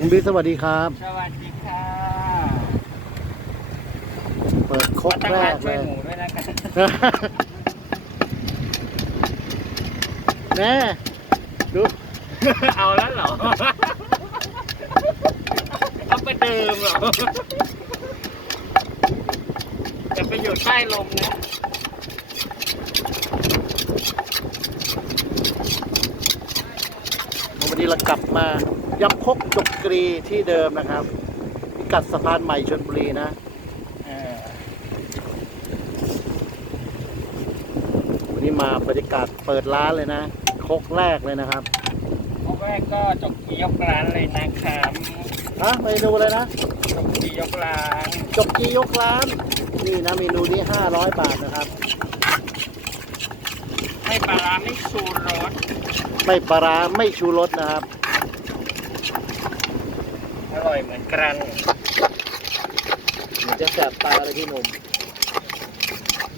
คุณบิ๊กสวัสดีครับ สวัสดีค่ะเปิดครขอกตั้งแรร้านกช่เลวยยหมูด้วยนะคะแน่ดูเอาแล้วเหรอเอาไปเดิมเหรอจะไปอยู่ใต้ลมนะวันนี้เรากลับมา ยำคกจกกรีที่เดิมนะครับพิกัดสะพานใหม่ชนบุรีนะเออวันนี้มาบรรยากาศเปิดร้านเลยนะคกแรกเลยนะครับพวกแรกก็จกกียกร้านเลยนะครับฮะเมนูเลยนะจกกียกร้านจกกียกร้าน นี่นะเมนูนี้500บาทนะครับให้ปลาร้าไม่ชูรสไม่ปลาร้าไม่ชูรสนะครับอ ร่อยเหมือนกันมันจะแสบตาเลยพี่หนุ่ม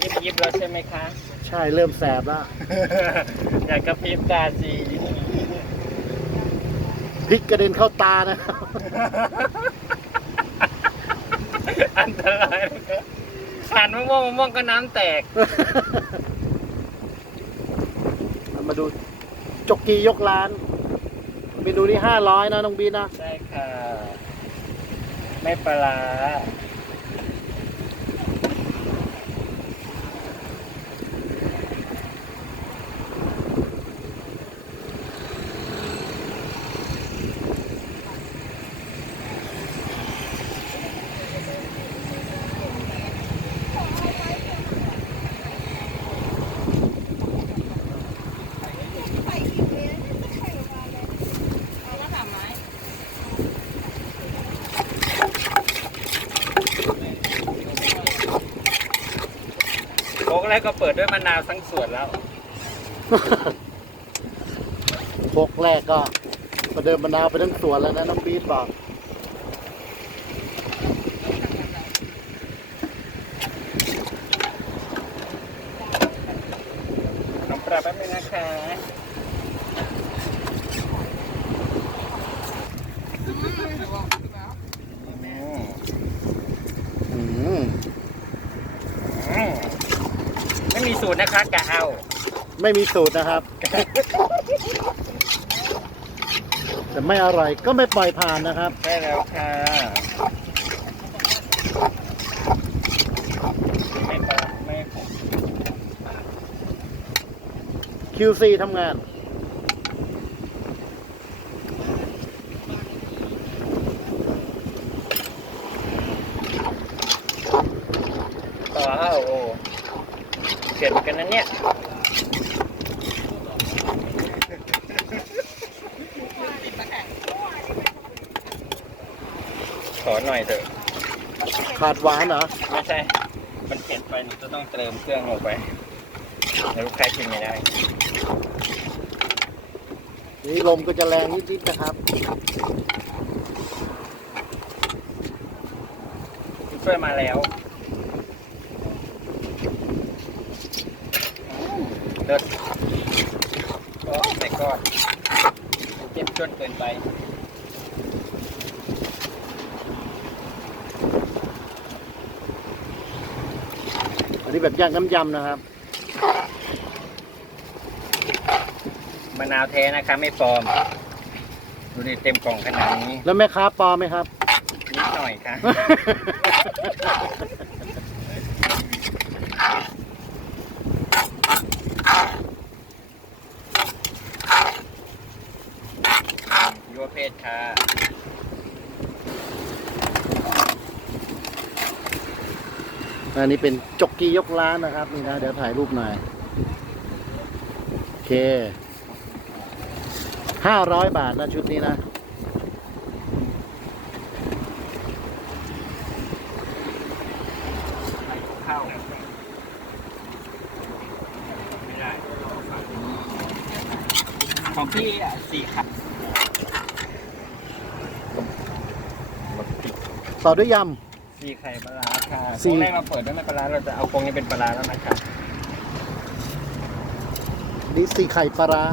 ยิบยิบแล้วใช่ไหมคะ ใช่เริ่มแสบแล้วอยากกระพริบตาสีพริกกระเด็นเข้าตานะครับอันตรายนะครับผ่านมะม่วงมะม่วงก็น้ำแตก มาดูจกกียกร้านเมนูนี้500นะน้องบีนะ ใช่ค่ะ ไม่ปลาร้า แรกก็เปิดด้วยมะนาวทั้งส่วนแล้ว พกแรกก็ประเดิมมะนาวไปทั้งสวนแล้วนะน้องบีดบอก น้ำปลาแป๊บนึงนะคะอืม อืม อืมไม่มีสูตรนะคะกะเอา ไม่มีสูตรนะครับ แต่ไม่อร่อยก็ไม่ปล่อยผ่านนะครับใช่แล้วค่ะไม่ปลาไม่ขม QC ทำงาน ต่ออ้าวโอ้เผ็ดเหมือนกันนะเนี่ย ขอหน่อยเถอะ ขาดหวานเหรอไม่ใช่ มันเผ็ดไปหนูจะต้องเติมเครื่องลงไปแล้วลูกค้ากินไม่ได้นี่ลมก็จะแรงนิดๆนะครับช่วยมาแล้วเลิศโอ้แต่ก็เจ็บจนเกินไป อันนี้แบบย่างน้ำยำนะครับ มะนาวแท้นะคะไม่ปลอม ดูดิเต็มกล่องขนาดนี้แล้วแม่ค้าปลอมไหมครับ นิดหน่อยค่ะยัวเพศค่ะ อันนี้เป็นจกกี้ยกร้านนะครับนี่นะเดี๋ยวถ่ายรูปหน่อยโอเคห้าร้อยบาทนะชุดนี้นะเข้าไม่ได้ของพี่อะสี่ครับต่อด้วยย มีไข่ปลาร้าค่ะครงสี่แรกเราเปิดด้วยน้ำปลาร้าเราจะเอากรงนี้เป็นปลาร้าแล้วนะครับนี่สี่ไข่ปลาร้า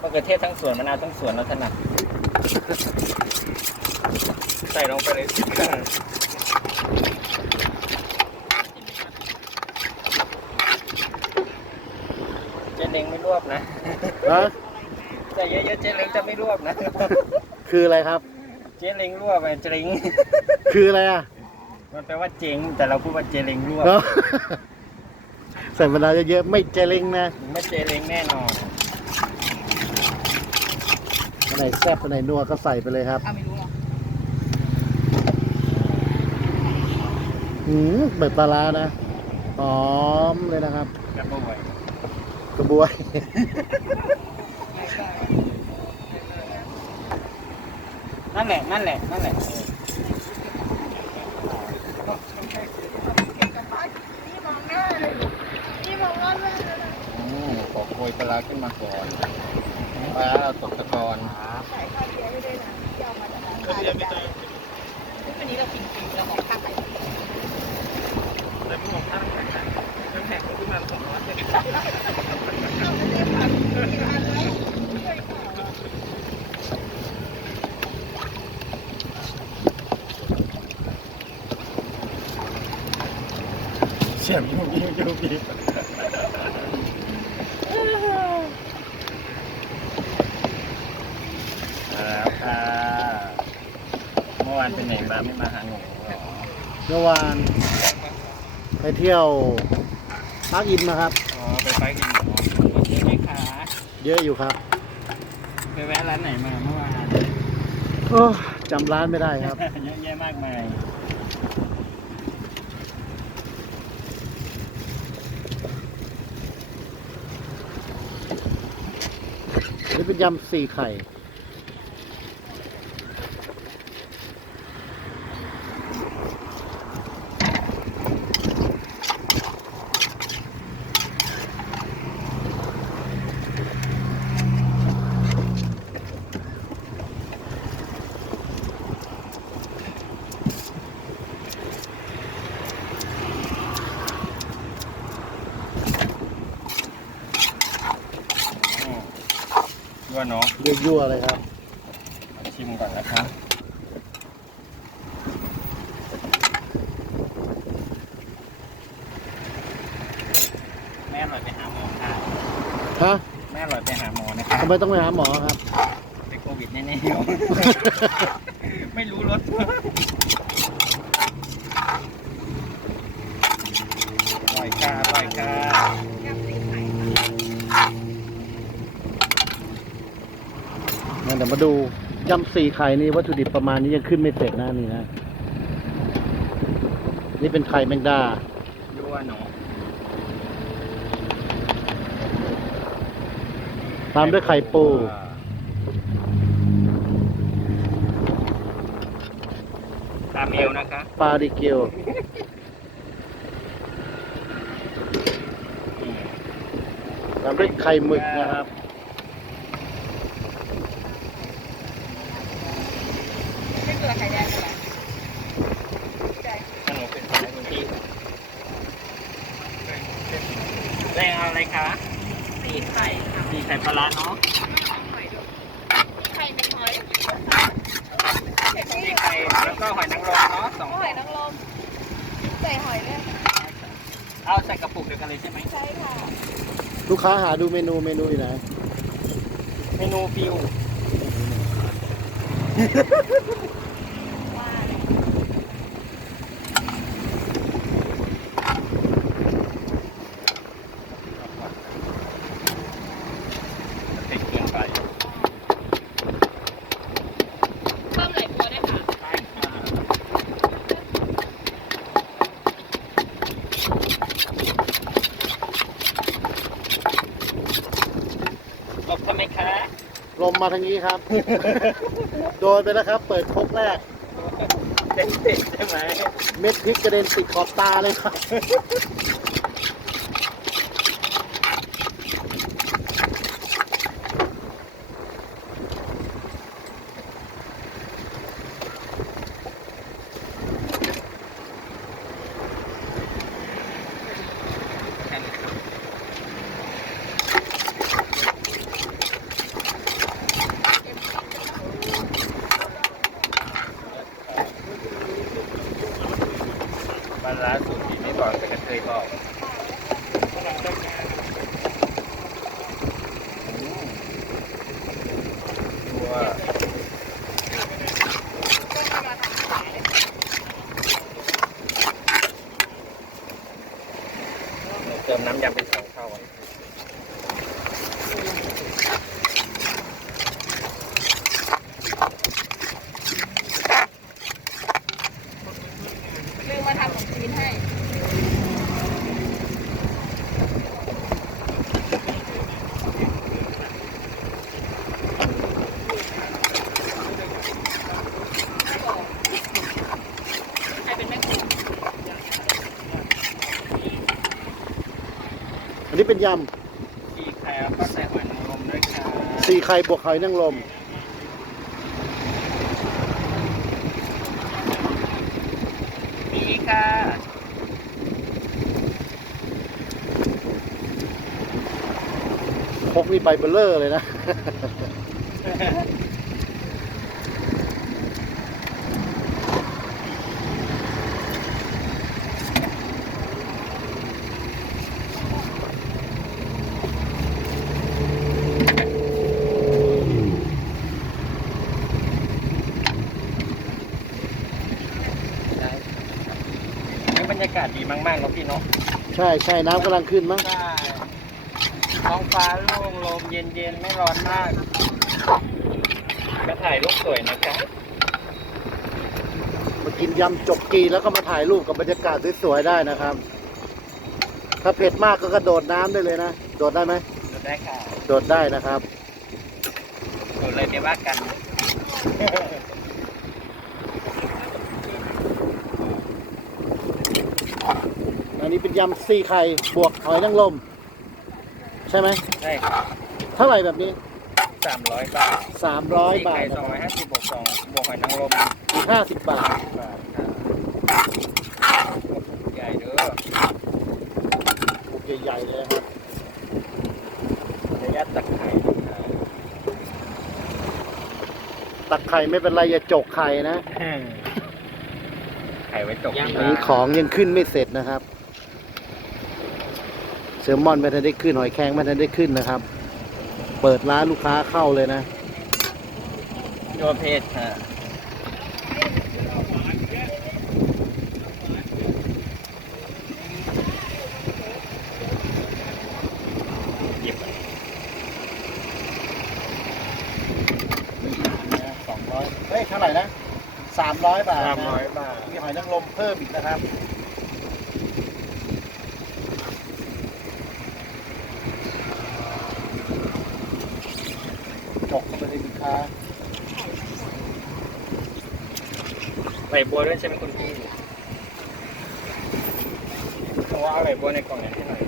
มะเขือเทศทั้งสวนมะนาวทั้งสวนเราถนัด ใส่ลงไปเลยเจเล้งไม่รวบนะฮะใส่เยอะๆเจเล้งจะไม่รวบนะ คืออะไรครับ เจเล้งรวบไงเจเล้งคืออะไรอะมันแปลว่าเจ๊งแต่เราพูดว่าเจเล้งรวบเนาะใส่มะนาวเยอะๆไม่เจริงนะ ไม่เจเล้งแน่นอน อันไหนแซ่บอันไหนนัวก็ใส่ไปเลยครับอ้าวไม่รู้หรอหืมใบปลาร้านะหอมเลยนะครับ กระบวยกระบวย นั่นแหละ นั่นแหละ นั่นแหละ นี่มองหน้าเลยนี่มองหน้าเลยอืมขอโกยปลาร้าขึ้นมาก่อน ปลาร้าตกตะกอนใส่ข้าวเบียร์ให้ด้วยนะที่เอามาจากร้านขายได้วันนี้เรากินฟรีเราบอกค่าไข่แต่พี่มองข้างน้ำแข็งขึ้นมาสองร้อยเสียงยูบียูบีแล้วค่ะเมื่อวานเป็นไหนมาไม่มาหาหนูเหรอเมื่อวานไปเที่ยวพักอินนะครับ อ๋อไปไปกินหมูใช่ไหมคะเยอะอยู่ครับไปแวะร้านไหนมาเมื่อวานโอ้จำร้านไม่ได้ครับ เยอะแยะมากมายนี่เป็นยำสี่ไข่ เนาะยั่วๆเลยครับมาชิมก่อนนะคะแม่อร่อยไปหาหมอค่ะฮะแม่อร่อยไปหาหมอนะคะทำไมต้องไปหาหมอครับเป็นโควิดแน่ๆอยู่ ไม่รู้รสอร่อยค่ะอร่อยค่ะ งั้น เดี๋ยวมาดูยำสี่ไข่นี่วัตถุดิบประมาณนี้ยังขึ้นไม่เสร็จนะนี่นะนี่เป็นไข่แมงดายั่วเนาะตามด้วยไข่ปู ตามเอวนะคะ ปลาดิเกียวตามด้วยไข่หมึกนะครับ ไม่เกลือไข่แดงเลย ขนมเป็นสายคุณพี่แร งเอาอะไรคะสี่ไข่ค่ะมีใส่ปลาร้าเนาะไข่หนึ่งหอยเผ็ดมีที่ไข่แล้วก็หอยนางรมเนาะสองหอยนางรมใส่หอยเลยเอาใส่กระปุกเดียวกันเลยใช่ไหมใช่ค่ะ ลูกค้าหาดูเมนูเมนูอยู่ไหน เมนูฟิว ว่าเลย ติดเครื่องไป เพิ่มไหลบัวด้วยค่ะ ใช่ค่ะหลบทำไมคะ ล มมาทางนี้ครับ โดนไปแล้วครับ เปิดครกแรก เด็กๆใช่ไหม เม็ดพริกกระเด็นติดขอบตาเลยครับ take off. นี้เป็นยสี่ไข่แล้วก็ใส่หอยนางรมด้วยค่ะำสี่ไข่บวกหอยนางรมมีค่ะครกนี่ใบเบลเลอร์เลยนะ ได้นี่บรรยากาศดี มากๆเนาะพี่เนาะใช่ใช่น้ำกำลังขึ้นมั้งใช่ท้องฟ้าโล่งลมเย็นๆ ไม่ร้อนมากมาถ่ายรูปสวยนะจ๊ะมากินยำจกกีแล้วก็มาถ่ายรูปกับบรรยากาศสวยๆได้นะครับ ถ้าเผ็ดมากก็กระโดดน้ำได้เลยนะ โดดได้ไหม ดูได้ค่ะโดดได้นะครับ ดูเลยไม่ว่ากัน นนี้เป็นยำสี่ไข่บวกหอยนางรมใช่ไหมใช่ค่ะเท่าไหร่แบบนี้ สามร้อยบาทสามร้อยบาทสองร้อยห้าสิบบวกสองบวกหอยนางรมห้าสิบบาท บาทค่ะใหญ่เด้อลูกใหญ่ๆเลยนะครับระยะตักไข่นะคะตักไข่ไม่เป็นไรอย่าจกไข่นะไข่ไว้ตก อันนี้ของยังขึ้นไม่เสร็จนะครับ เซลมอนไม่ทันได้ขึ้นหอยแครงไม่ทันได้ขึ้นนะครับ เปิดร้านลูกค้าเข้าเลยนะโยเพศค่ะหยิบสองร้อยเฮ้ยเท่าไหร่นะสามร้อยบาทสามนะร้อยบาท มีหอยนางรมเพิ่มอีกนะครับ จกเข้าไปในลูกค้า ใบบัวด้วยใช่ไหมคุณพี่ผมว่าเอาใบบัวในกล่องนี้ให้หน่อย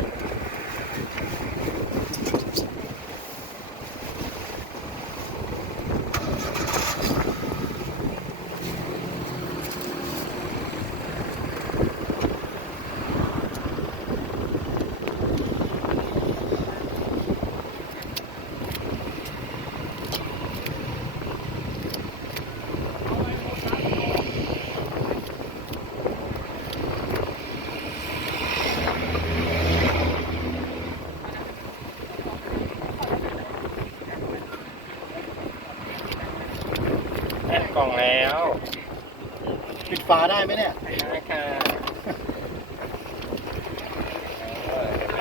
แอนกล่องแล้ว ปิด ฝาได้ไหมเนี่ยได้ค่ะเออเห็นไหม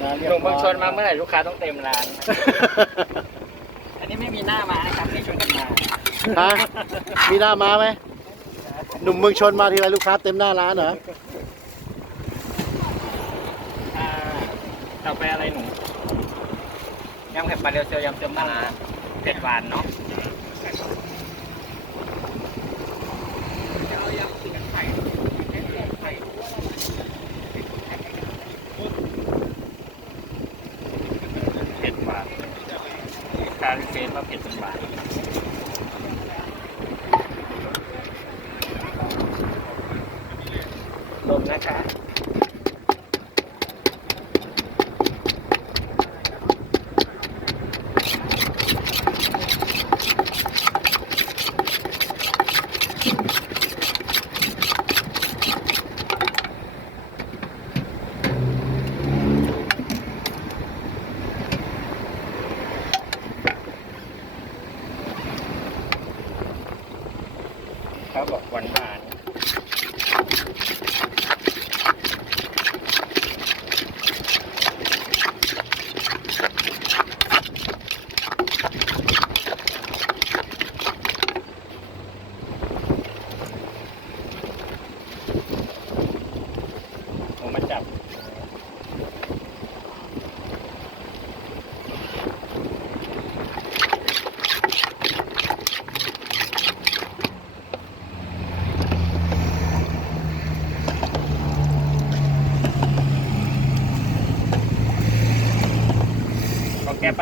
มาเรียหบนุ่มร้เมือองยชนมาเมื่อไหร่ลูกค้าต้องเต็มร้าน อันนี้ไม่มีหน้ามานะครับไม่ชวนกันมาฮะมีหน้ามาไหมหนุ่มเมืองชนมาทีไรลูกค้าเต็มหน้าร้านเหรออ่าต่อไปอะไรหนูยำไข่ปลาเรียวเซียวยำเติมมาเผ็ดหวานเนาะ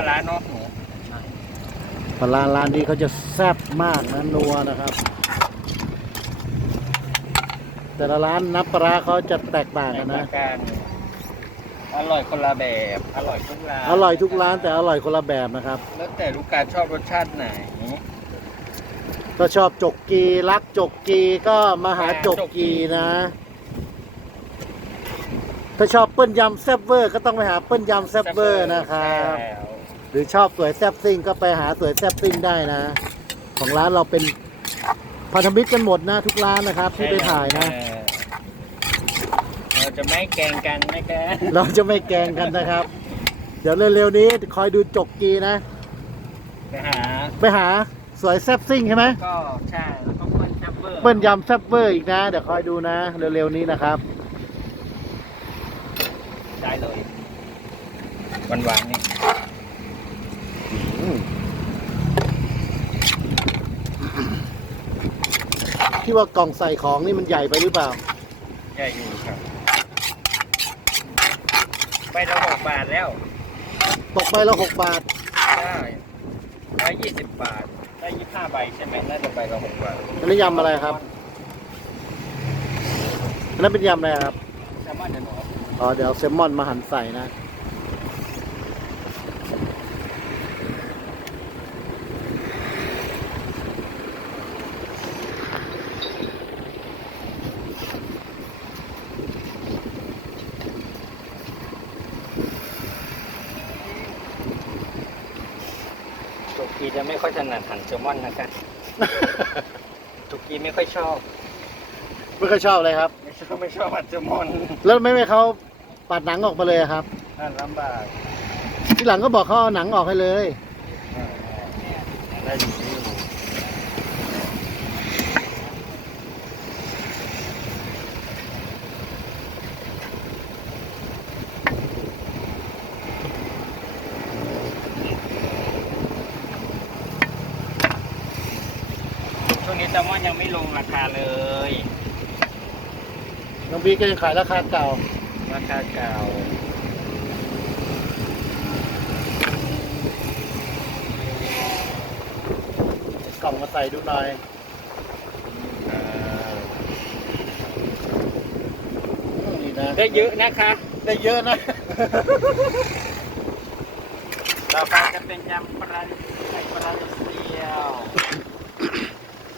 ลาร้าเนาะหนูปลาร้าร้านนี้เขาจะแซ่บมากนะนัวนะครับ แต่ละร้านน้ำปลาร้าเขาจะแตกต่างกันนะกันอร่อยคนละแบบ อร่อยทุกร้านอร่อยทุกร้านแต่อร่อยคนละแบบนะครับ แล้วแต่ลูกค้าชอบรสชาติไหนก็ชอบจกกีรักจกกีก็มาหาจกกีนะ ถ้าชอบเปิ้ลยำแซ่บเวอร์ก็ต้องไปหาเปิ้ลยำแซ่บเวอร์นะครับ ใช่แล้ว หรือชอบสวยแซ่บซิ่งก็ไปหาสวยแซ่บซิ่งได้นะ ของร้านเราเป็นพันธมิตรกันหมดนะทุกร้านนะครับที่ไปถ่ายนะเออเราจะไม่แกล้งกันไม่แกล้งเราจะไม่แกล้งกันนะครับ เดี๋ยวเร็วๆนี้คอยดูจกกีนะ ไปหา ไปหาสวยแซ่บซิ่งใช่ไหมก็ใช่แล้วก็เปิ้ลจับเบอร์เปิ้ลยำแซ่บเวอร์อีกนะ เดี๋ยวคอยดูนะ เร็วๆนี้นะครับ ได้เลยหวานๆนี่ ที่ว่ากล่องใส่ของนี่มันใหญ่ไปหรือเปล่า ใหญ่อยู่ครับ ไปละหกบาทแล้ว ตกใบละหกบาทใช่ร้อยยี่สิบบาท ได้ยี่ห้าใบใช่ไหมน่าจะใบละหกบาทอันนี้ยำอะไรครับ อันนั้นเป็นยำอะไรครับ แซลมอนเดี๋ยวหนูเอาอ๋อ เดี๋ยวเอาแซลมอนมาหั่นใส่นะ กกีจะไม่ค่อยถนัดหั่นแซลมอนนะคะตุกกีไม่ค่อยชอบไม่ค่อยชอบเลยครับ ไม่ชอบไม่ชอบหั่นแซลมอนแล้วไม่ไม่เขาปัดหนังออกมาเลยอะครับนั่นลำบาก ที่หลังก็บอกเขาเอาหนังออกให้เลย อ่าได้อยู่ได้อยู่ ช่วงนี้แซลมอนยังไม่ลงราคาเลย น้องบีก็ยังขายราคาเก่า ราคาเก่า กล่องมาใส่ดูหน่อยเอ่อนี่นะได้เยอะนะคะ ได้เยอะนะ ต่อไปจะเป็นยำปลาไข่ปลาเซียว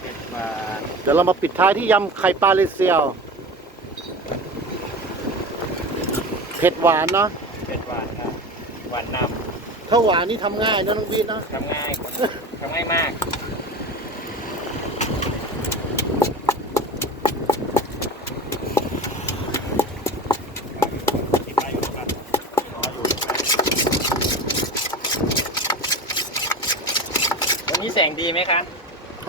เผ็ดหวาน เดี๋ยวเรามาปิดท้ายที่ยำไข่ปลาเลเซียว เผ็ดหวานเนาะ เผ็ดหวานครับ หวานนถ้าหวานนี่ทำง่ายนะน้องบีเนาะำทำง่ายกว่าทำง่ายมาก วันนี้แสงดีไหมคะ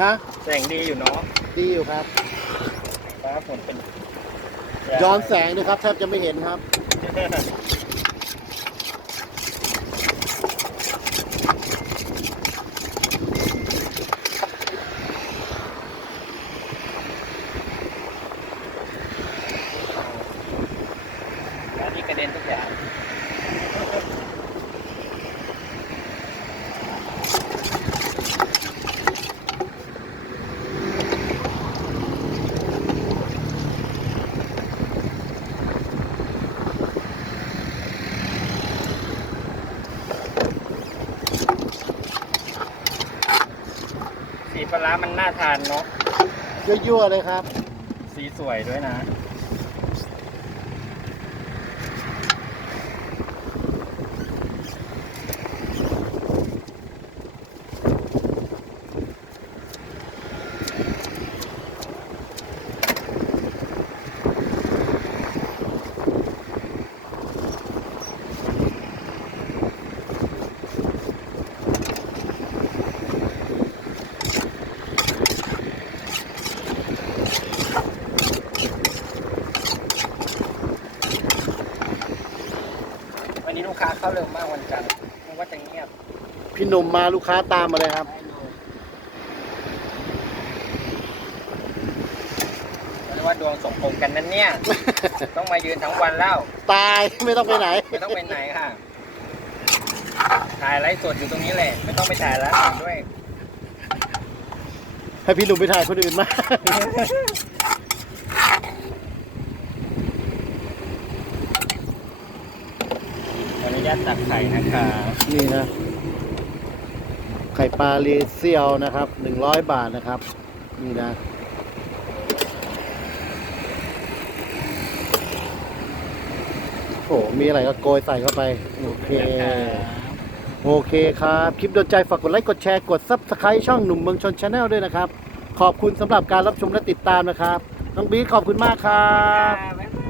ฮะ แสงดีอยู่เนาะ ดีอยู่ครับฟ้าฝนเป็นย้อนแสงด้วยครับแทบจะไม่เห็นครับ แล้วนี่กระเด็นทุกอย่าง มันน่าทานเนาะยั่วๆเลยครับ สีสวยด้วยนะ วันนี้ลูกค้าเข้าเร็วมากวันจันทร์นึกว่าจะเงียบ พี่หนุ่มมาลูกค้าตามมาเลยครับ เรียกว่าดวงสมพงษ์กันนั้นเนี่ย ต้องมายืนทั้งวันแล้วตายไม่ต้องไปไหน ไม่ต้องไปไหนค่ะ ถ่ายไลฟ์สดอยู่ตรงนี้แหละ ไม่ต้องไปถ่ายร้านอื่นด้วย ให้พี่หนุ่มไปถ่ายคนอื่นมา ขออนุญาตตักไข่นะคะนี่นะ ไข่ปลาเลเซียวนะครับหนึ่งร้อยบาทนะครับ นี่นะ โอ้มีอะไรก็โกยใส่เข้าไป โอเค โอเคครับ คลิปโดนใจฝากกดไลค์ กดแชร์ กด Subscribe ช่องหนุ่มเมืองชนชาแนลด้วยนะครับ ขอบคุณสำหรับการรับชมและติดตามนะครับ น้องบีทขอบคุณมากครับบ๊ายบาย